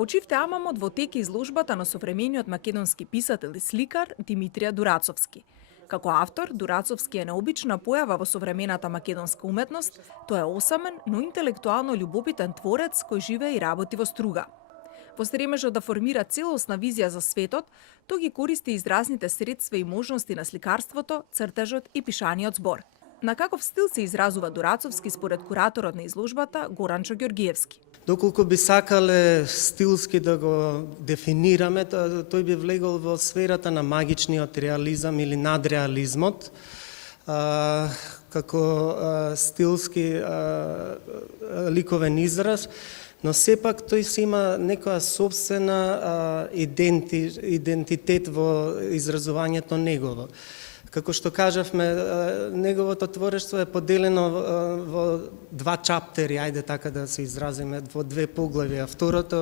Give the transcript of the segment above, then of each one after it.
Почивте амамот во тек е изложбата на современиот македонски писател и сликар Димитрија Дурацовски. Како автор, Дурацовски е необична појава во современата македонска уметност, тој е осамен, но интелектуално љубопитен творец кој живее и работи во Струга. Во стремежот да формира целосна визија за светот, тој ги користи изразните средства и можности на сликарството, цртежот и пишаниот збор. На каков стил се изразува Дурацовски според кураторот на изложбата Горанчо Ѓоргиевски? Доколку би сакале стилски да го дефинираме, тој би влегол во сферата на магичниот реализам или надреализмот, како стилски ликовен израз, но сепак тој си има некоја собствена идентитет во изразувањето негово. Како што кажавме, неговото творештво е поделено во два чаптери, ајде така да се изразиме, во две поглавија. Второто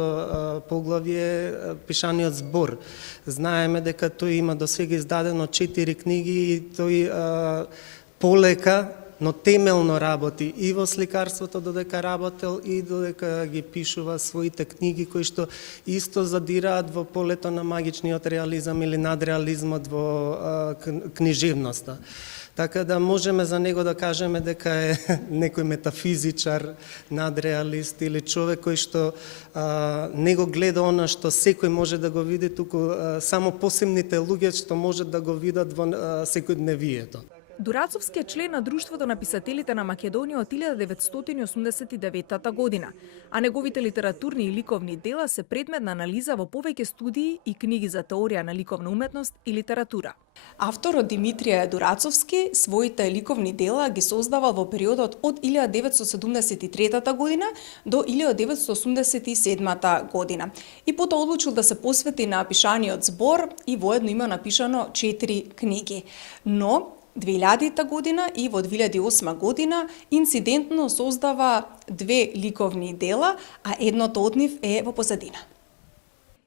поглавие е пишаниот збор. Знаеме дека тој има досега издадено 4 книги и тој полека, но темелно работи и во сликарството додека работел и додека ги пишува своите книги кои што исто задираат во полето на магичниот реализам или надреализмот во книжевноста. Така да можеме за него да кажеме дека е некој метафизичар, надреалист или човек кој што не го гледа она што секој може да го види, туку само посебните луѓе што можат да го видат во секојдневието. Дурацовски е член на Друштвото на писателите на Македонија од 1989 година, а неговите литературни и ликовни дела се предмет на анализа во повеќе студии и книги за теорија на ликовна уметност и литература. Авторот Димитрија Дурацовски своите ликовни дела ги создавал во периодот од 1973 година до 1987 година и потоа одлучил да се посвети на пишаниот збор и воедно има напишано 4 книги. Но 2000 година и во 2008 година инцидентно создава 2 ликовни дела, а едното од нив е во позадина.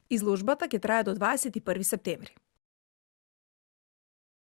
Изложбата ќе трае до 21 септември.